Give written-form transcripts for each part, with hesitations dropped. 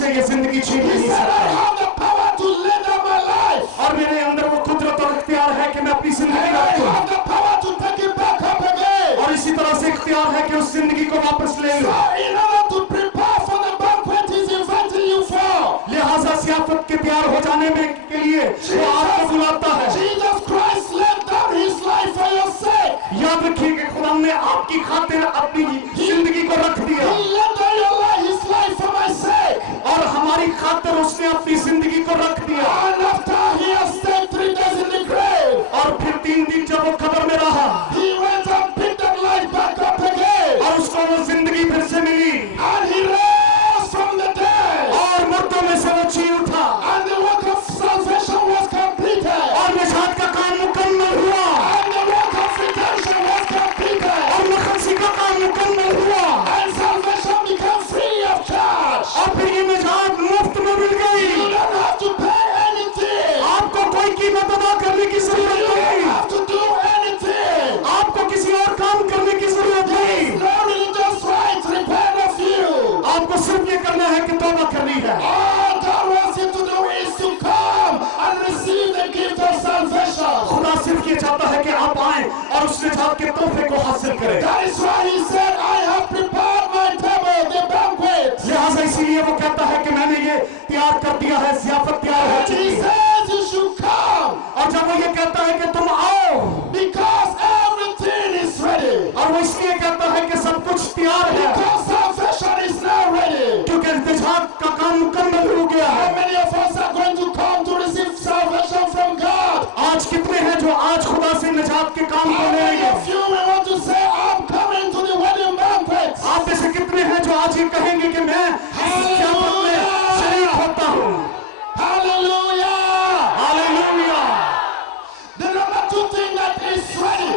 मुझसे ये जिंदगी छीन He नहीं said, I सकता। have the power to lay down my life. और मेरे अंदर वो कुदरत और इख्तियार है कि मैं अपनी And जिंदगी I रख दूं। have the power to take it back up again. और इसी तरह से इख्तियार है कि उस जिंदगी को वापस ले So लूं। in order to prepare for the banquet he's inviting you for, लिहाजा सियाफत के तैयार हो जाने में के लिए वो आपको बुलाता है। Jesus Christ laid down his life for your sake. याद रखिए कि खुदा ने आपकी खातिर अपनी जिंदगी को रख दिया He laid down his life for my sake. और हमारी खातिर उसने अपनी जिंदगी को रख दिया। And after he has stayed 3 days in the grave, और फिर 3 दिन जब वो कब्र में रहा he went and picked that life back up again. और उसको वो जिंदगी फिर से मिली And he rose from the dead. और मुर्दों में से वो जी उठा And the work of salvation was completed. और निजात का काम मुकम्मल हुआ And the work of redemption was completed. और मुखलसी का काम मुकम्मल हुआ And salvation became free of charge. और फिर ये निजात मुफ्त में मिल गई। You don't have to pay anything. आपको कोई कीमत अदा करने की You जरूरत don't नहीं। have to do anything. आपको किसी और काम करने की जरूरत नहीं। No religious rites required of you. आपको सिर्फ ये करना है कि तौबा करनी है। All God wants you to do is to come and receive the gift of salvation. खुदा सिर्फ ये चाहता है कि आप आए और उस निजात के तोहफे को हासिल करें। That is why he said, I have prepared my table, the banquet. लिहाजा इसीलिए वो कहता है कि मैंने ये तैयार कर दिया है, ज़ियाफत तैयार हो And चुकी he है। says you should come और जब वो ये कहता है कि तुम आओ because everything is ready. और वो इसलिए कहता है कि सब कुछ तैयार है Because salvation is now ready. क्योंकि निजात का काम मुकम्मल हो गया How है। many of us are going to come to receive salvation from God? आज कितने हैं जो आज खुदा से निजात के काम को How ले many लेंगे? of you may want to say, I'm coming to the wedding banquet? आप में से कितने हैं जो आज ये कहेंगे कि मैं इस ज़ियाफत में शरीक होता हूँ? Hallelujah! Hallelujah. The number 2 thing that is ready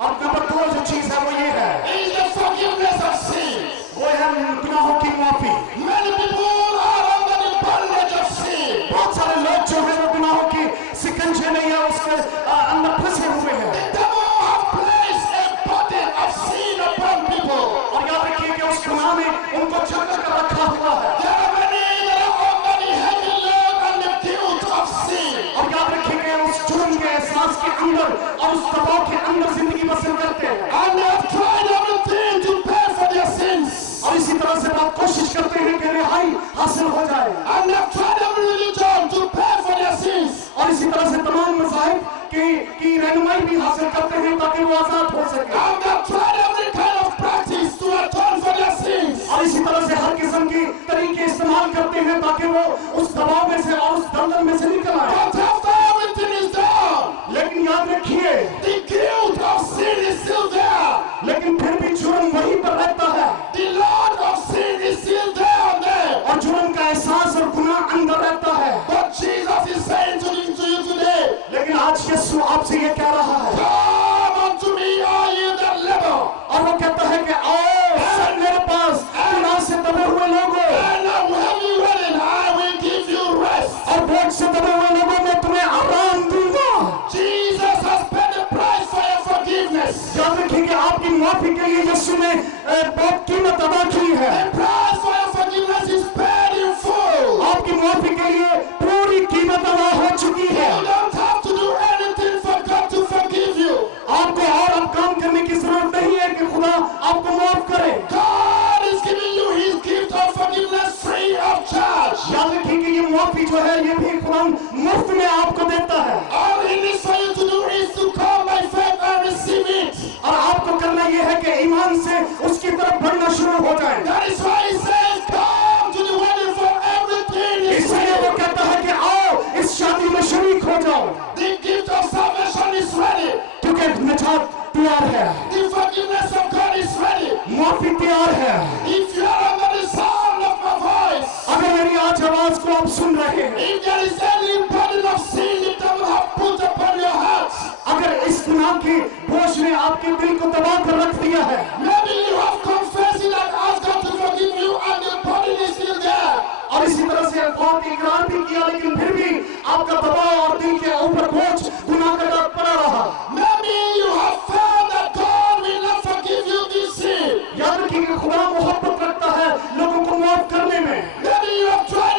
और नंबर 2 जो चीज है वो ये है, is the forgiveness of sin. वो है गुनाहों की माफी। Many people are under the bondage of sin. बहुत सारे लोग जो है वो गुनाहों की शिकंजे में या उसके अंदर फंसे हुए हैं। The devil have placed a burden of sin upon people. और याद रखिए कि उस गुनाह में उनको जकड़ कर रखा हुआ है। There are many that are under the heavy load and the guilt of sin. और याद रखिए कि उस जुर्म के एहसास के अंदर और उस दबाव के अंदर जिंदगी बसर करते हैं And they have tried everything to pay for their sins. और इसी तरह से आप कोशिश करते हैं कि रिहाई हासिल हो जाए And they have tried every religion to pay for their sins. और इसी तरह से तमाम मज़ाहिब की रहनुमाई भी हासिल करते हैं ताकि वो आजाद हो सके And they have tried every kind of practice to atone for their sins. और इसी तरह से हर किस्म की तरीके इस्तेमाल करते हैं ताकि वो उस दबाव में से और उस दलदल में से निकल आए। But after everything is done, लेकिन याद रखिए, the guilt of sin is still there. लेकिन फिर भी जुर्म वहीं पर रहता है The load of sin is still there and there. और जुर्म का एहसास और गुनाह अंदर रहता है। But Jesus is saying to you today, लेकिन आज यीशु आपसे ये कह रहा है come unto me all you that labor और वो कहता है कि आओ सब मेरे पास गुनाह से दबे हुए लोगों and I'm heavy laden, I will give you rest. और बोझ से दबे हुए लोगों में तुम्हें आराम दूंगा। Jesus has paid the price for your forgiveness. याद रखिए कि आपकी माफी के लिए यीशु ने बहुत कीमत अदा की है। The price for your forgiveness is paid in full. आपकी माफी के लिए पूरी कीमत अदा हो चुकी है। You don't have to do anything for God to forgive you. आपको और अब काम करने की जरूरत नहीं है कि खुदा आपको माफ करे। God is giving you his gift of forgiveness free of charge. याद रखिए कि ये माफी जो है ये भी खुदा मुफ्त में आपको देता है All he needs for you to do is to come by faith and receive it. और आपको करना ये है कि ईमान से उसकी तरफ बढ़ना शुरू हो जाए। That is why he says, come to the wedding for everything is इसलिए वो ready. कहता है कि आओ इस शादी में शरीक हो जाओ The gift of salvation is ready. क्योंकि निजात तैयार है, The forgiveness of God is ready. माफी तैयार है। If you are under the sound of my voice, अगर मेरी आज आवाज को आप सुन रहे हैं, if there is any burden of sin the devil have put upon your heart, अगर इस गुनाह की बोझ ने आपके दिल को दबा कर रख दिया है, maybe you have confessed it and asked God to forgive you and the burden is still there. और इसी तरह से अल्फाज इकरार भी किया लेकिन फिर भी आपका दबाव और दिल के ऊपर बोझ गुनाह का दाग पड़ा रहा। Maybe you have found that God will not forgive you this sin. याद रखिए कि खुदा मोहब्बत रखता है लोगों को माफ करने में। Maybe you have tried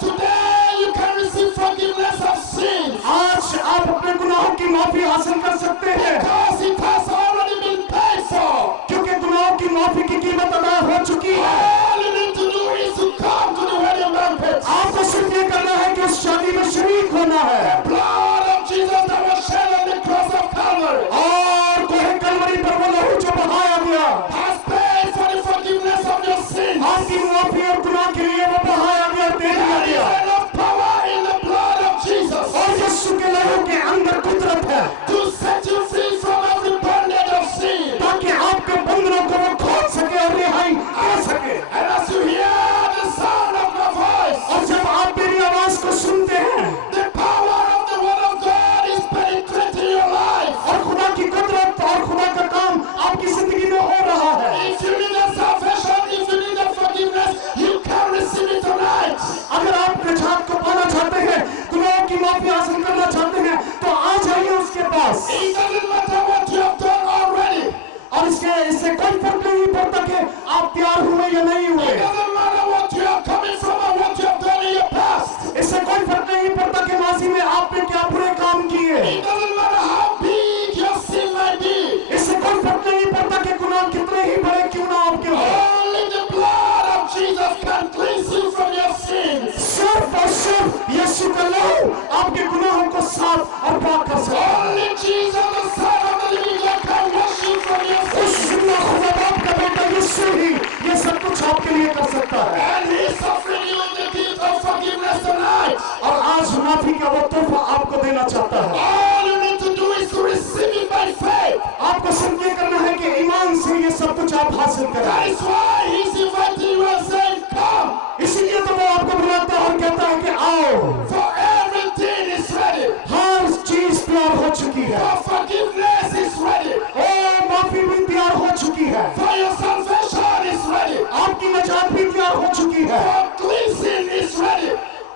today you can receive forgiveness of sins. आज आप अपने गुनाहों की माफी हासिल कर सकते हैं Because it has already been paid for. क्योंकि गुनाहों की माफी की कीमत अदा हो चुकी है। All you need to do is to come to the wedding banquet. आपको सिर्फ ये करना है कि उस शादी में शरीक होना है Blood of Jesus that was shed on the cross of Calvary और कोहे कलवरी पर वो लहू जो बहाया गया has paid for the forgiveness of your sins. आपकी माफी और गुनाह के लिए वो बहाया गया, दे दिया There is गया enough power in the blood of Jesus और यीशु के लहू के अंदर कुदरत है to set you free from every bondage of sin. ताकि आपके बंधनों को वो खोल सके और रिहाई दे सके। And as you hear the sound of my voice, और जब आप मेरी आवाज को सुनते हैं the power of the word of God is penetrating your life. और खुदा की कुदरत और खुदा का काम आपकी जिंदगी में हो रहा है। If you need a salvation, if you need a forgiveness, you can receive it tonight. अगर आप निजात को पाना चाहते हैं, गुनाहों की माफी हासिल करना चाहते हैं, तो आ जाइए उसके पास। It doesn't matter what you have done already. और इससे कोई फर्क नहीं पड़ता कि आप तैयार हुए या नहीं It हुए। doesn't matter what you are coming from or what you have done in your past. इससे कोई फर्क नहीं पड़ता कि माजी में आपने क्या बुरे काम किए। It doesn't matter how big your sin might be. इससे कोई फर्क नहीं पड़ता कि गुनाह कितने ही बड़े क्यों ना आपके हो। Only the blood of Jesus can cleanse you from your sins. सिर्फ और सिर्फ यीशु का लहू आपके गुनाहों को साफ और पाक कर सकता है। Only Jesus, the Son of the living God, can wash you from your उस sins. जिंदा खुदा बाप का बेटा यीशु ही ये सब कुछ आपके लिए कर सकता है। And He is offering you the gift of forgiveness tonight. और आज माफी का वो तोहफा आपको देना चाहता है। All you need to do is to receive it by faith. आपको सिर्फ ये करना है कि ईमान से ये सब कुछ आप हासिल That करें। is why He's inviting you and saying, come, इसीलिए तो वो आपको बुलाता है और कहता है कि आओ, for everything is ready. हर चीज तैयार हो चुकी है। For forgiveness is ready. ओ माफी भी तैयार हो चुकी है। For your salvation is ready. आपकी निजात भी तैयार हो चुकी है। For cleansing is ready.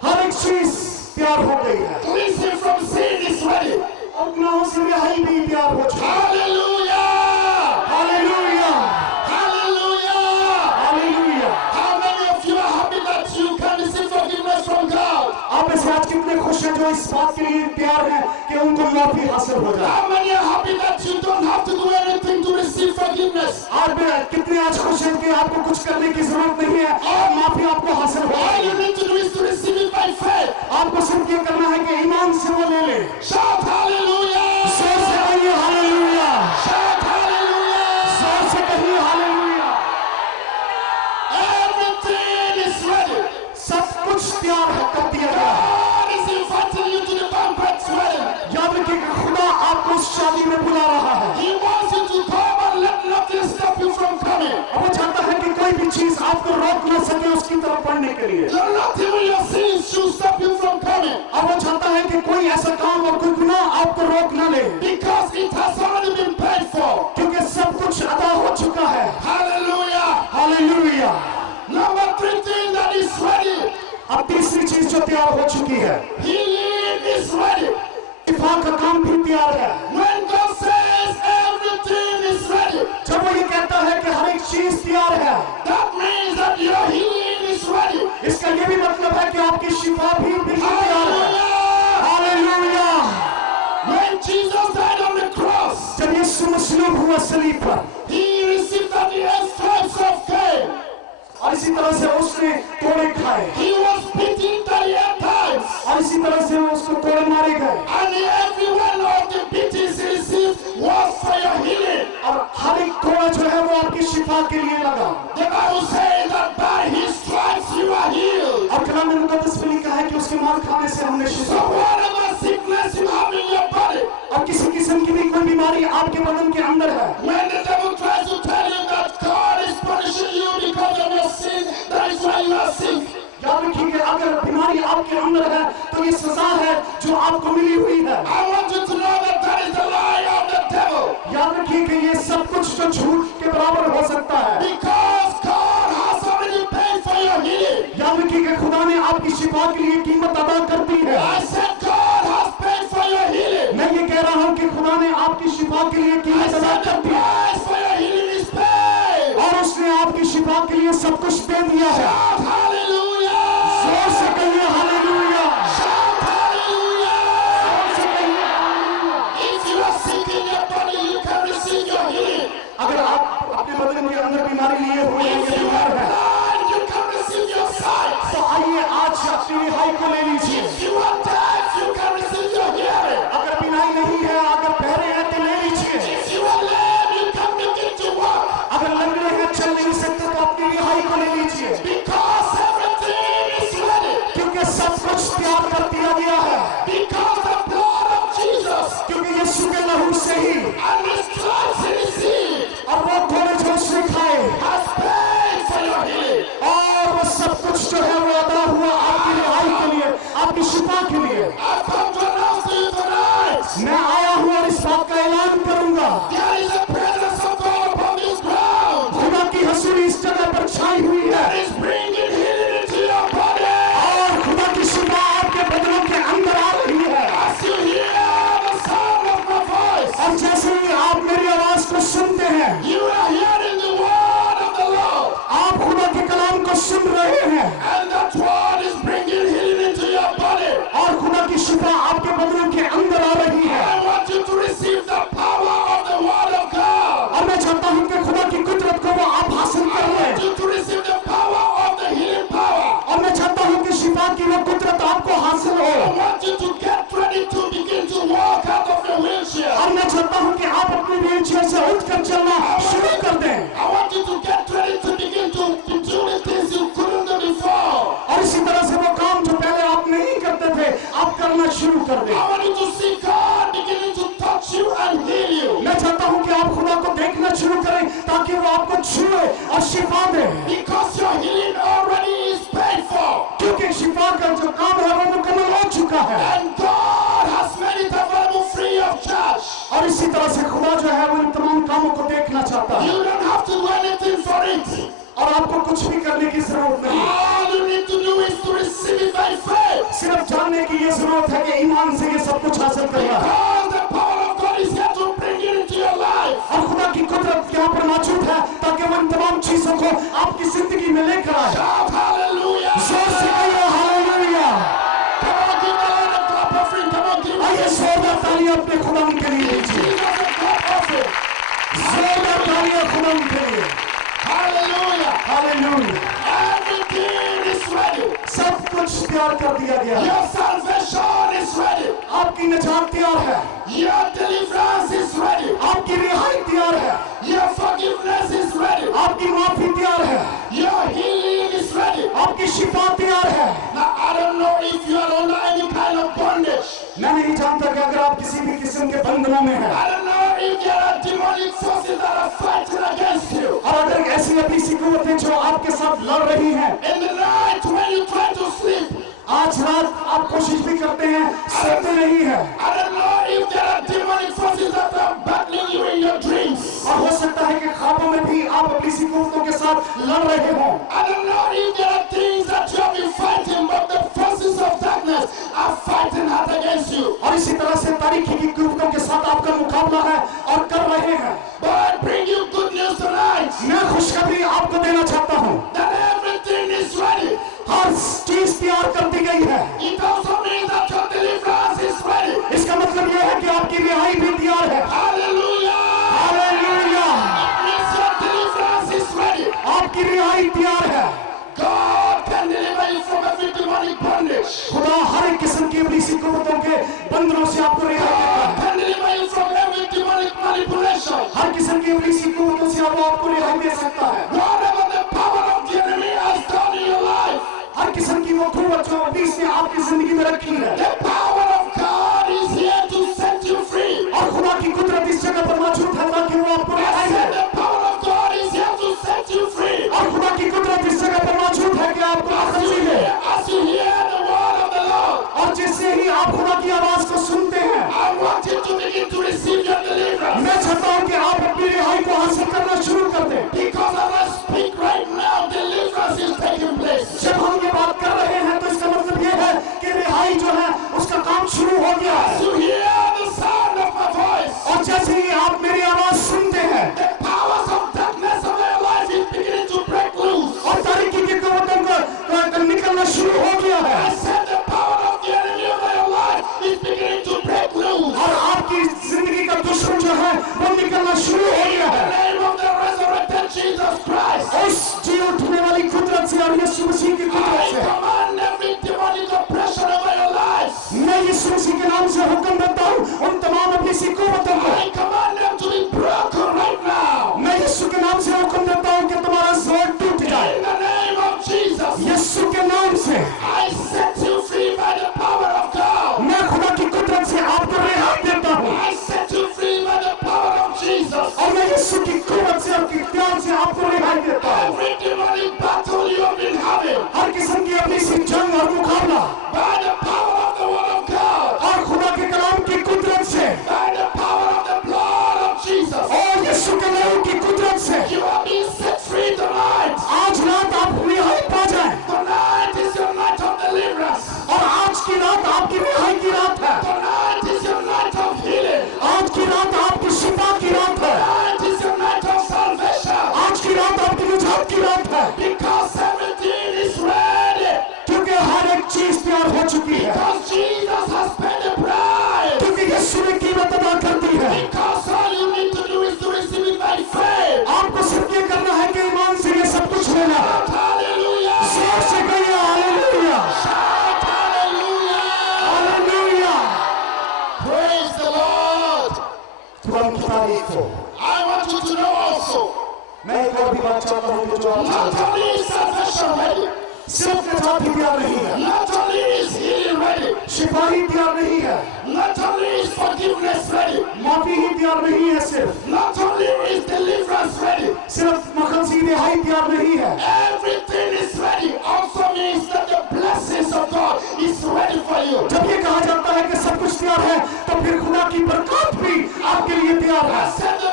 हर एक चीज तैयार हो गई है Cleansing from sin is ready. और गुनाहों से रिहाई भी तैयार हो चुकी है। Hallelujah! Hallelujah, Hallelujah! Hallelujah. How many of you are happy that you can receive forgiveness from God? आप में से आज कितने खुश हैं जो इस बात के लिए तैयार हैं कि उनको माफी हासिल हो जाए। How many are happy that you don't have to do anything to receive forgiveness? आप में कितने आज खुश हैं कि आपको कुछ करने की जरूरत नहीं है और माफी आपको हासिल हो All you जाएगी। need to do is to receive it by faith. आपको सिर्फ ये करना है कि ईमान से वो ले ले। Shout hallelujah! जोर से कहिए हालेलुया, Shout hallelujah! जोर से कहिए हालेलुया। Everything is ready. सब कुछ तैयार कर दिया गया है। God is inviting you to the banquet wedding. याद रखिए कि खुदा आपको उस शादी में बुला रहा है। He wants you to come and let nothing stop you from coming. और वो चाहता है कि कोई भी चीज आपको रोक न सके उसकी तरफ बढ़ने के लिए। Nothing with your sins should stop you from coming. और वो चाहता है कि कोई ऐसा काम और कोई गुनाह आपको रोक न ले, Because it has already been paid for. क्योंकि सब कुछ अदा हो चुका है। Hallelujah! Hallelujah. Number 3 thing that is ready. अब तीसरी चीज जो तैयार हो चुकी है, Healing is ready. शिफा का काम भी तैयार है। When God says everything is ready, जब वो ये कहता है कि हर एक चीज तैयार है, that means that your healing is ready. इसका ये भी मतलब है कि आपकी शिफा भी बिल्कुल तैयार है। Hallelujah! Hallelujah. When Jesus died on the cross, जब यीशु मसलूब हुआ सलीब पर, He received 38 stripes of Cain. और इसी तरह से उसने कोड़े खाए He was beaten 38 times. और इसी तरह से उसको कोड़े मारे गए And every one of the beatings He received was for your healing. और हर एक कोड़ा जो है वो आपकी शिफा के लिए लगा। The Bible says that by His stripes you are healed. और कलाम मुकद्दस में लिखा है कि उसके मार खाने से हमने So शिफा पाई। whatever sickness you have in your body, और किसी किस्म की भी कोई बीमारी आपके बदन के अंदर है, when the devil tries to tell you that God is punishing you because of your sin, that is why you are sick. याद रखिए कि अगर बीमारी आपके अंदर है तो ये सजा है जो आपको मिली हुई है। I want you to know that that is the lie of the devil. याद रखिए कि ये सब कुछ जो झूठ के बराबर हो सकता है, Because God has already paid for your healing. याद रखिए कि खुदा ने आपकी शिफा के लिए कीमत अदा कर दी है। I said God has paid for your healing. मैं ये कह रहा हूँ कि खुदा ने आपकी शिफा के लिए I कीमत अदा said कर the दी है price for your healing is paid. और उसने आपकी शिफा के लिए सब कुछ दे दिया है। Shout hallelujah! जोर से कहिए से अपनी रिहाई को ले लीजिए। If you are deaf, you can receive your hearing. अगर बिनाई नहीं है, अगर बहरे हैं तो ले लीजिए। If you are lame, you can begin to walk. अगर लंगड़े हैं, चल नहीं सकते तो अपनी रिहाई को ले लीजिए। Because everything is ready. क्योंकि सब कुछ तैयार कर दिया गया है। Because the blood of Jesus क्योंकि यीशु के लहू से ही and the stripes in his heel और वो घोड़े जो उसने खाए has paid for your healing. और वो सब कुछ जो है वो अदा हुआ आपकी रिहाई के लिए, आपकी शिफा के लिए। I've come to announce to you tonight. मैं आया हूँ और इस बात का ऐलान करूंगा, There is a presence of God upon this ground. खुदा की हसूरी इस जगह पर छाई हुई है That is bringing healing into your body. और खुदा की शिफा आपके बदनों के अंदर आ रही है। As you hear the sound of my voice, और जैसे ही आप मेरी आवाज को सुनते हैं, you are hearing the word of the Lord. आप खुदा के कलाम को सुन रहे हैं And that word is bringing healing into your body. और खुदा की शिफा आपके बदनों के अंदर आ रही है। I want you to receive the power of the word of God. और मैं चाहता हूँ कि खुदा की कुदरत को वो आप हासिल कर I लें want you to receive the power of the healing power. और मैं चाहता हूँ कि शिफा की वो कुदरत आपको हासिल हो। I want you to get ready to begin to walk out of your wheelchair. और मैं चाहता हूँ कि आप अपनी व्हीलचेयर से उठकर चलना शुरू कर दें I want you to get ready to begin to do the things you couldn't do before. और इसी तरह से वो काम जो पहले आप नहीं करते थे आप करना शुरू कर दें। I want you to see God beginning to touch you and heal you. मैं चाहता हूँ कि आप खुदा को देखना शुरू करें ताकि वो आपको छुए और शिफा दे, Because your healing already is paid for. क्योंकि शिफा का जो काम है वो मुकम्मल हो चुका है। And God has made it available free of charge. और इसी तरह से खुदा जो है वो इन तमाम कामों को देखना चाहता है You don't have to do anything for it. और आपको कुछ भी करने की जरूरत नहीं। All you need to do is to receive it by faith. सिर्फ जानने की ये जरूरत है कि ईमान से ये सब कुछ हासिल करना है Because the power of God is here to bring it into your life. और खुदा की कुदरत यहाँ पर मौजूद है ताकि वो इन तमाम चीजों को आपकी जिंदगी में लेकर आए। Shout hallelujah. जोर से कहिए hallelujah. Come on, give the Lord a clap offering. Come on, give आइए जोरदार तालियां अपने खुदा के लिए दीजिए। Jesus a clap offering. जोरदार तालियां खुदा के लिए। Hallelujah. Hallelujah. Everything is ready. सब कुछ तैयार कर दिया गया है। Your salvation is ready. आपकी निजात तैयार है, Your deliverance is ready. आपकी रिहाई तैयार है, Your forgiveness is ready. आपकी माफी तैयार है, Your healing is ready. आपकी शिफा तैयार है। Now, I don't know if you are under any kind of bondage. मैं नहीं जानता कि अगर आप किसी भी किस्म के बंधनों में हैं I don't know if there are demonic forces that are fighting against you. और अगर ऐसी अभी कुव्वतें जो आपके साथ लड़ रही हैं, In the night when you try to sleep, आज रात आप कोशिश भी करते हैं, सोते नहीं हैं I don't know if there are demonic forces that are battling you in your dreams. और हो सकता है कि ख्वाबों में भी आप अपनी कुव्वतों के साथ लड़ रहे हों। I don't know if there are things that you have been fighting, but the forces of darkness are fighting hard against you. और इसी तरह से तारीखी की कुव्वतों के साथ आपका मुकाबला है और कर रहे हैं। But I bring you good news tonight मैं खुशखबरी आपको देना चाहता हूँ, that everything is ready. हर चीज तैयार कर दी गई है। It also means that your deliverance is ready. इसका मतलब यह है कि आपकी रिहाई भी तैयार है। Hallelujah! Hallelujah. It means your deliverance is ready. आपकी रिहाई तैयार है। God can deliver you from every demonic bondage. खुदा हर एक किस्म की इब्लीसी कुव्वतों के बंधनों से आपको रिहाई देता God है। can deliver you from every demonic manipulation. हर किस्म की इब्लीसी कुव्वतों से वो आपको रिहाई दे सकता है। Whatever the power of the enemy has done in your life, हर किस्म की वो कुव्वत जो इब्लीस ने आपकी जिंदगी में रखी है the power of God is here to set you free. और खुदा की कुदरत इस जगह पर मौजूद है ताकि वो आपको I रिहाई said दे। the power of God is here to set you free. और खुदा की कुदरत इस जगह पर मौजूद है कि आपको आजादी दे। As you hear the word of the Lord, और जैसे ही आप खुदा की आवाज को सुनते हैं, I want you to begin to receive your deliverance. मैं चाहता हूँ कि आप अपनी रिहाई को हासिल करना शुरू कर दें। Because as I speak right now, deliverance is taking place. जब हम ये बात कर रहे हैं तो इसका मतलब ये है कि रिहाई जो है उसका काम शुरू हो गया As है। you hear the sound of my voice, और जैसे ही आप मेरी आवाज सुनते हैं the powers of darkness of your life is beginning to break loose. और तारीकी की कुव्वतों का निकलना शुरू हो गया है I said the power of the enemy of your life is beginning to break loose. और आपकी जिंदगी का दुश्मन जो है वो निकलना शुरू हो गया In the है। name of the resurrected Jesus Christ. नाम से हुक्म देता हूँ उन तमाम अपनी कुव्वतों को I command them to be broken right now. मैं यीशु के नाम से हुक्म देता हूँ कि तुम्हारा जोर टूट जाए In the name of Jesus, यीशु के नाम से I set you free by the power of God. मैं खुदा की कुदरत से आपको रिहाई देता हूँ I set you free by the power of Jesus. और मैं यीशु की कुव्वत से और इख्तियार से आपको रिहाई देता हूँ Every demonic battle you have been having, हर किस्म की अपनी सी जंग और मुकाबला by the power of the word of God, और खुदा के कलाम की कुदरत से by the power of the blood of Jesus, और यीशु के लहू की कुदरत से you have been set free tonight. आज रात आप रिहाई पा जाए Tonight is your night of deliverance. और आज की रात आपकी रिहाई की रात है Tonight is your night of healing. आज की रात आपकी शिफा की रात है Tonight is your night of salvation. आज की रात आपकी निजात की रात है Because everything is ready. क्योंकि हर एक चीज तैयार हो चुकी है Because Jesus has paid the price. क्योंकि यीशु ने कीमत अदा कर दी है Because all you need to do is to receive it by faith. आपको सिर्फ ये करना है कि ईमान से ये सब कुछ लेना है Hallelujah. जोर से कहिए hallelujah Shout hallelujah. Hallelujah Praise the Lord. खुदा की तारीफ हो I want you to know also, मैं एक और भी बात चाहता हूँ कि जो आप not जानते only is salvation ready, हैं, सिर्फ निजात ही तैयार नहीं है not only is healing ready, शिफा ही तैयार नहीं है not only is forgiveness ready, माफी ही तैयार नहीं है not only is deliverance ready, सिर्फ मखलसी रिहाई तैयार नहीं है everything is ready. Also means that the blessings of God is ready for you. जब ये कहा जाता है कि सब कुछ तैयार है तो फिर खुदा की बरकत भी आपके लिए तैयार है I said